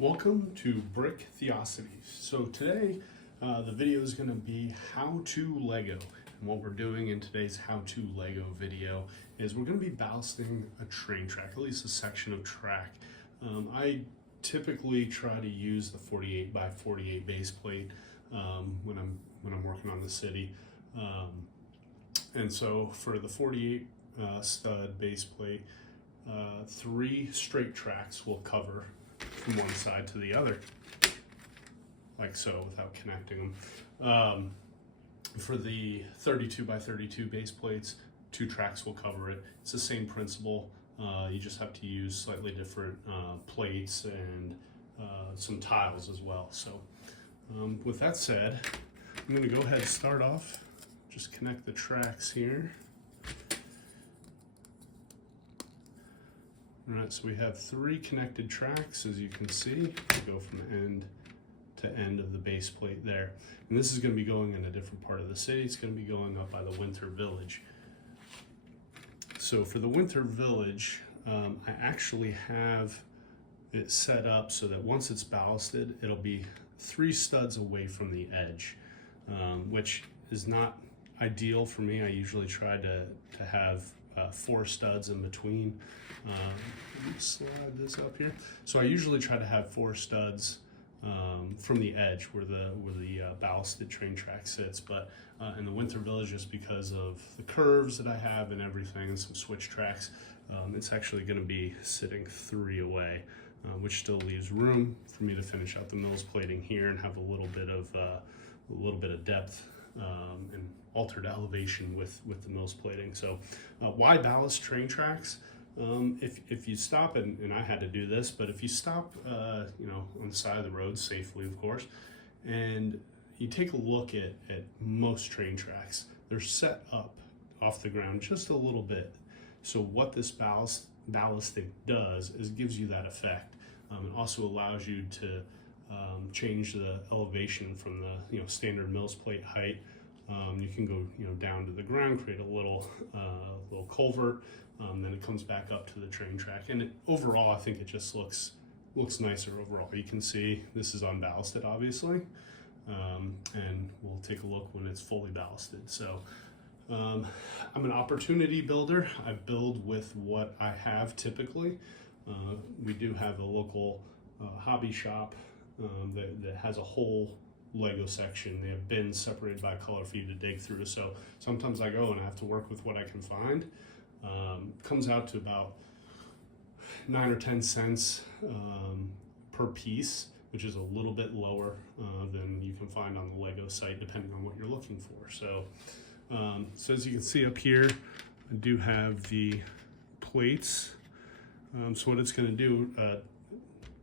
Welcome to Brick Theosophies. So today the video is going to be how to Lego. And what we're doing in today's how to Lego video is we're going to be ballasting a train track, at least a section of track. I typically try to use the 48 by 48 base plate when I'm working on the city. And so for the 48 stud base plate, 3 straight tracks will cover from one side to the other, like so, without connecting them. For the 32 by 32 base plates, 2 tracks will cover it. It's the same principle. You just have to use slightly different plates and some tiles as well. So with that said, I'm going to go ahead and start off. Just connect the tracks here. All right, so we have 3 connected tracks, as you can see. We go from end to end of the base plate there. And this is going to be going in a different part of the city. It's going to be going up by the Winter Village. So for the Winter Village, I actually have it set up so that once it's ballasted, it'll be 3 studs away from the edge, which is not ideal for me. I usually try to have 4 studs in between. Let me slide this up here. So I usually try to have 4 studs from the edge where the ballasted train track sits, but in the Winter Village, just because of the curves that I have and everything and some switch tracks, it's actually going to be sitting 3 away, which still leaves room for me to finish out the mills plating here and have a little bit of depth and altered elevation with the mills plating. So why ballast train tracks? If you stop, and I had to do this, but if you stop on the side of the road safely, of course, and you take a look at most train tracks, they're set up off the ground just a little bit. So what this ballasting does is gives you that effect. It also allows you to change the elevation from the standard mills plate height. You can go down to the ground, create a little culvert, then it comes back up to the train track, and overall I think it just looks nicer overall. You can see this is unballasted, obviously, and we'll take a look when it's fully ballasted. So I'm an opportunity builder. I build with what I have typically. We do have a local hobby shop that has a whole Lego section. They have bins separated by color for you to dig through. So sometimes I go and I have to work with what I can find. Comes out to about 9 or 10 cents per piece, which is a little bit lower than you can find on the Lego site, depending on what you're looking for. So as you can see up here, I do have the plates. So what it's going to do,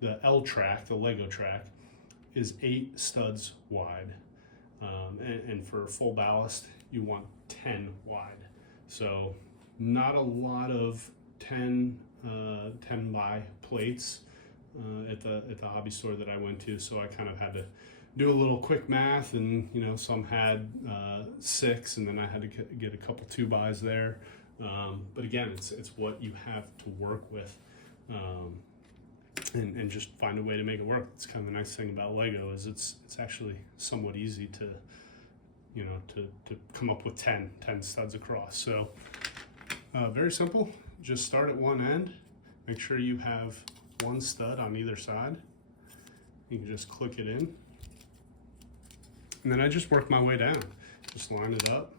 the L track, the Lego track, is 8 studs wide, and for full ballast you want 10 wide. So not a lot of 10 by plates at the hobby store that I went to, so I kind of had to do a little quick math, and some had 6, and then I had to get a couple 2-bys there. But again, it's what you have to work with, and just find a way to make it work. It's kind of the nice thing about Lego is it's actually somewhat easy to come up with 10 studs across. So very simple. Just start at one end. Make sure you have 1 stud on either side. You can just click it in, and then I just work my way down. Just line it up,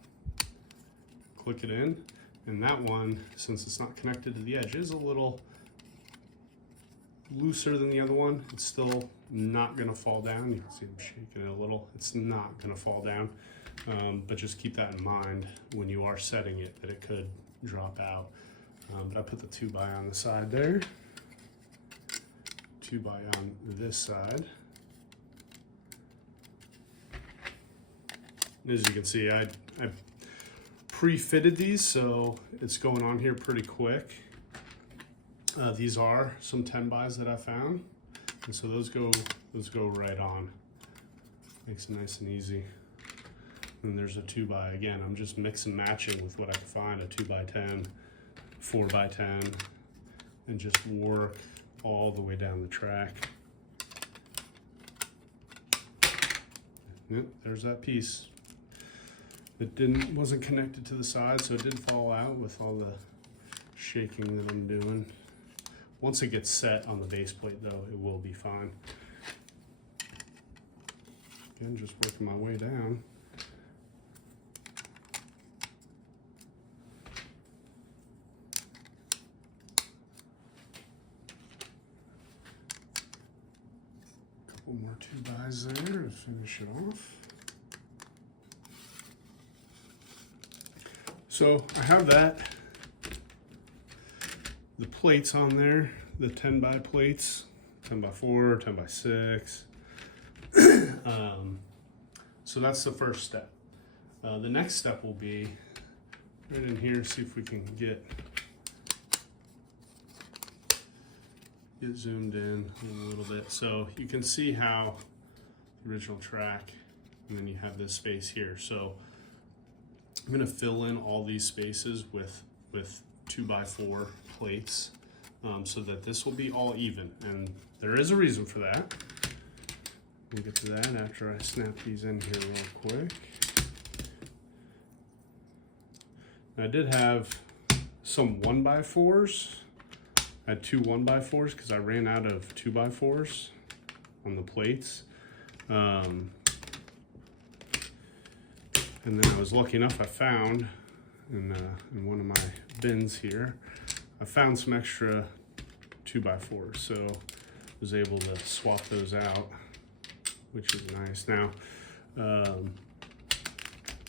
click it in, and that one, since it's not connected to the edge, is a little looser than the other one. It's still not going to fall down. You can see I'm shaking it a little. It's not going to fall down, but just keep that in mind when you are setting it, that it could drop out. But I put the 2-by on the side there, 2-by on this side. And as you can see, I pre-fitted these, so it's going on here pretty quick. These are some 10-bys that I found, and so those go right on. Makes it nice and easy. And there's a 2-by again. I'm just mix and matching with what I can find, a 2x10, 4x10, and just work all the way down the track. Yep, there's that piece. It wasn't connected to the side, so it did fall out with all the shaking that I'm doing. Once it gets set on the base plate though, it will be fine. Again, just working my way down. Couple more 2x there to finish it off. So I have that, the plates on there, the 10x plates, 10x4, 10x6. So that's the first step. The next step will be right in here, see if we can get zoomed in a little bit. So you can see how the original track, and then you have this space here. So I'm going to fill in all these spaces with 2x4 plates so that this will be all even, and there is a reason for that. We'll get to that after I snap these in here real quick. I did have some 1x4s. I had two 1x4s because I ran out of 2x4s on the plates. And then I was lucky enough, I found in one of my bins here, I found some extra 2x4s, so I was able to swap those out, which is nice. Now,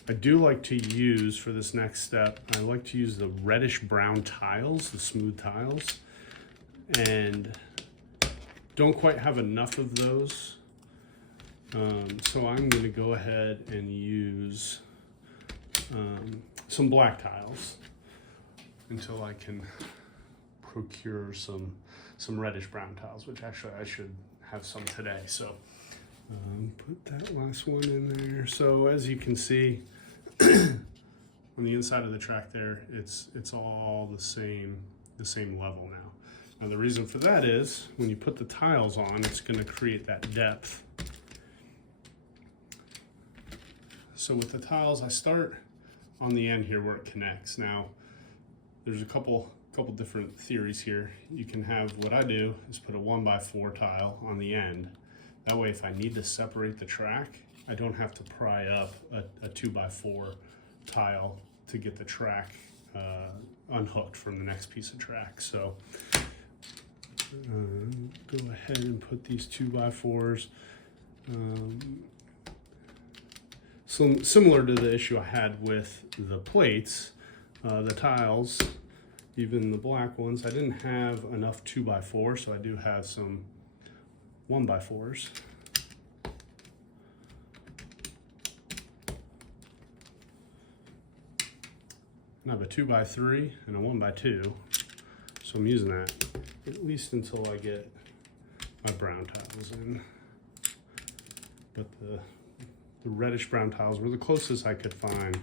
I do like to use, for this next step, I like to use the reddish brown tiles, the smooth tiles, and don't quite have enough of those. So I'm going to go ahead and use some black tiles until I can procure some reddish brown tiles, which actually I should have some today. So put that last one in there. So as you can see on the inside of the track there, it's all the same level now. Now the reason for that is when you put the tiles on, it's going to create that depth. So with the tiles, I start on the end here where it connects. Now, there's a couple different theories here. You can have, what I do is put a 1x4 tile on the end. That way, if I need to separate the track, I don't have to pry up a 2x4 tile to get the track unhooked from the next piece of track. So go ahead and put these 2x4s. So similar to the issue I had with the plates, the tiles, even the black ones, I didn't have enough 2x4, so I do have some 1x4s. I have a 2x3 and a 1x2, so I'm using that at least until I get my brown tiles in. But the reddish brown tiles were the closest I could find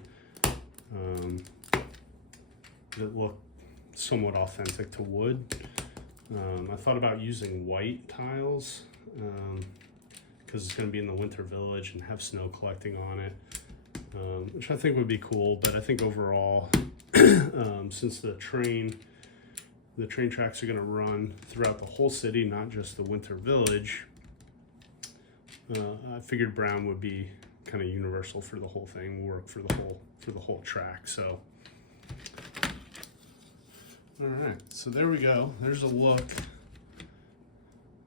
that look somewhat authentic to wood. I thought about using white tiles because it's going to be in the winter village and have snow collecting on it, which I think would be cool. But I think overall, since the train tracks are going to run throughout the whole city, not just the winter village, I figured brown would be kind of universal for the whole thing, work for the whole track. So, all right, so there we go. There's a look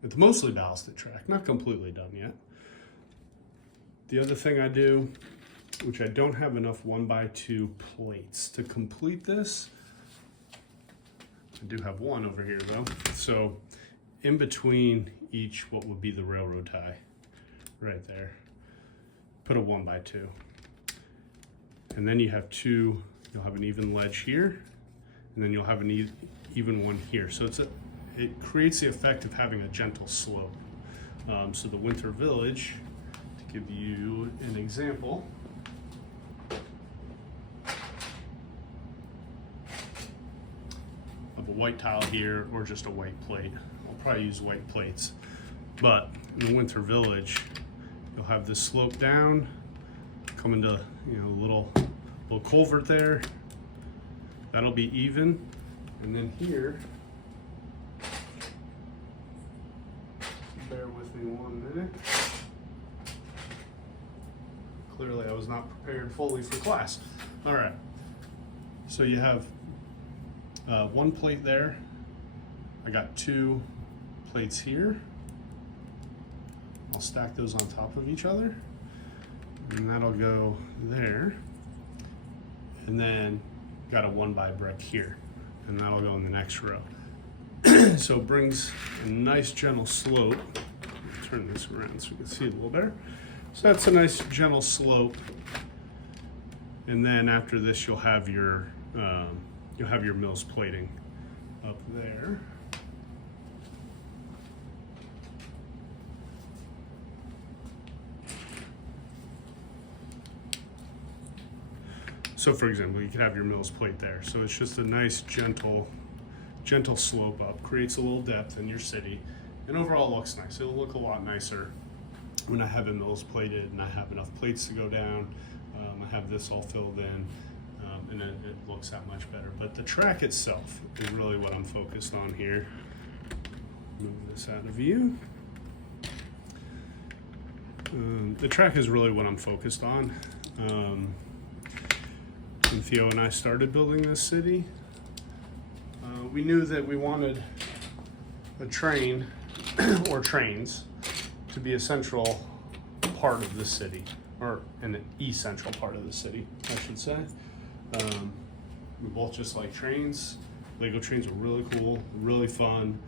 at the mostly ballasted track, not completely done yet. The other thing I do, which I don't have enough 1x2 plates to complete this. I do have one over here though. So in between each, what would be the railroad tie, right there, put a 1x2. And then you have two, you'll have an even ledge here, and then you'll have an even one here. So it creates the effect of having a gentle slope. So the winter village, to give you an example, of a white tile here or just a white plate. I'll probably use white plates. But in the winter village, You'll have this slope down, come into, you know, a little culvert there. That'll be even. And then here, bear with me 1 minute. Clearly I was not prepared fully for class. All right, so you have one plate there. I got 2 plates here. I'll stack those on top of each other, and that'll go there. And then got a 1x brick here, and that'll go in the next row. So it brings a nice gentle slope. Turn this around so you can see a little better. So that's a nice gentle slope. And then after this, you'll have your mills plating up there. So for example, you could have your mills plate there. So it's just a nice gentle slope up, creates a little depth in your city, and overall it looks nice. It'll look a lot nicer when I have it mills plated and I have enough plates to go down. I have this all filled in, and it looks that much better. But the track itself is really what I'm focused on here. Move this out of view. The track is really what I'm focused on. When Theo and I started building this city, we knew that we wanted a train or trains to be a central part of the city, or an essential part of the city, I should say. We both just like trains. Lego trains are really cool, really fun,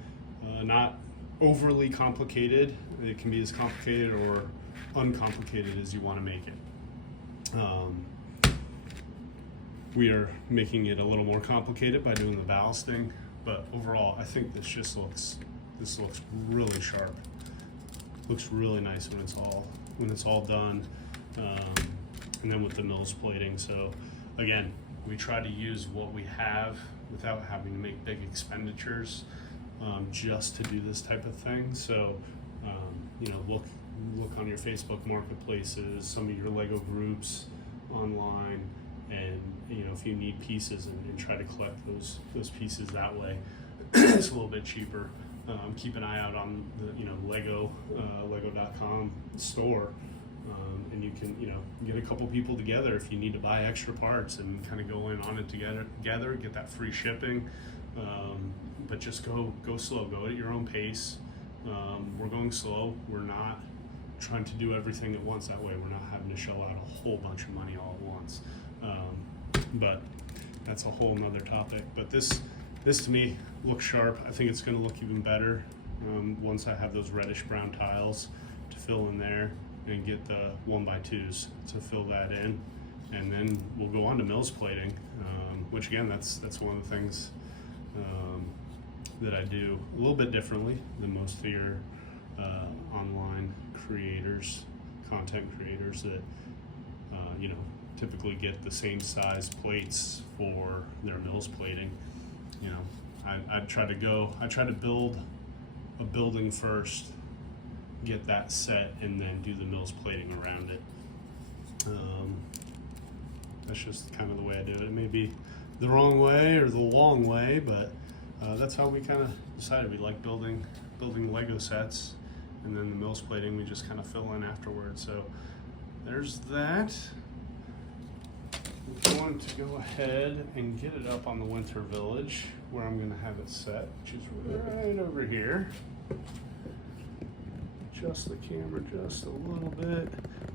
not overly complicated. It can be as complicated or uncomplicated as you want to make it. We are making it a little more complicated by doing the ballasting, but overall, I think this looks really sharp. Looks really nice when it's all done, and then with the mills plating. So again, we try to use what we have without having to make big expenditures, just to do this type of thing. So you know, look on your Facebook marketplaces, some of your Lego groups online. And you know, if you need pieces and try to collect those pieces that way, it's a little bit cheaper. Keep an eye out on the Lego.com store, and you can get a couple people together if you need to buy extra parts and kind of go in on it together, get that free shipping. But just go slow, go at your own pace. We're going slow. We're not trying to do everything at once. That way, we're not having to shell out a whole bunch of money all at once. But that's a whole nother topic. But this to me looks sharp. I think it's going to look even better once I have those reddish brown tiles to fill in there and get the 1x2s to fill that in, and then we'll go on to mills plating, which again, that's one of the things that I do a little bit differently than most of your online creators, content creators that typically get the same size plates for their mills plating. I try to build a building first, get that set, and then do the mills plating around it. That's just kind of the way I do it. It may be the wrong way or the long way, but that's how we kind of decided. We like building Lego sets, and then the mills plating we just kind of fill in afterwards. So there's that. I'm going to go ahead and get it up on the Winter Village where I'm going to have it set, which is right over here. Adjust the camera just a little bit.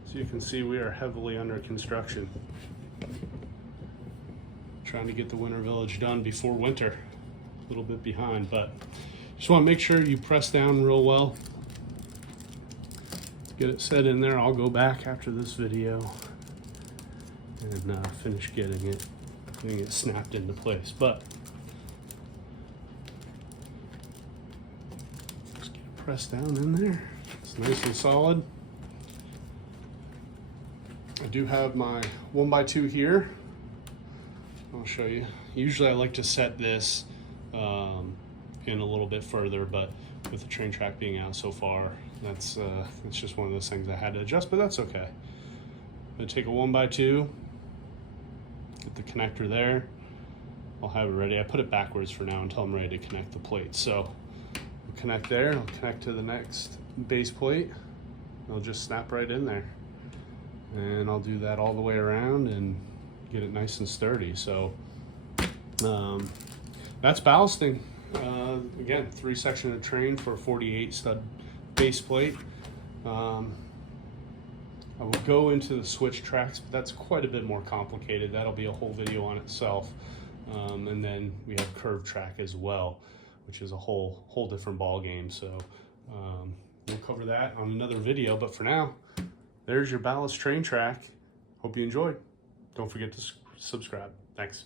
So you can see we are heavily under construction. Trying to get the Winter Village done before winter. A little bit behind, but just want to make sure you press down real well. Get it set in there. I'll go back after this video and finish getting it snapped into place. But just get it pressed down in there. It's nice and solid. I do have my 1x2 here. I'll show you. Usually I like to set this in a little bit further, but with the train track being out so far. That's it's just one of those things I had to adjust, but that's okay. I'm gonna take a 1x2, get the connector there. I'll have it ready. I put it backwards for now until I'm ready to connect the plate. So I'll connect there, I'll connect to the next base plate. It'll just snap right in there. And I'll do that all the way around and get it nice and sturdy. So that's ballasting. Again, 3-section of train for a 48 stud base plate. I will go into the switch tracks, but that's quite a bit more complicated. That'll be a whole video on itself. And then we have curved track as well, which is a whole different ball game. So we'll cover that on another video. But for now, there's your Ballast train track. Hope you enjoyed. Don't forget to subscribe. Thanks.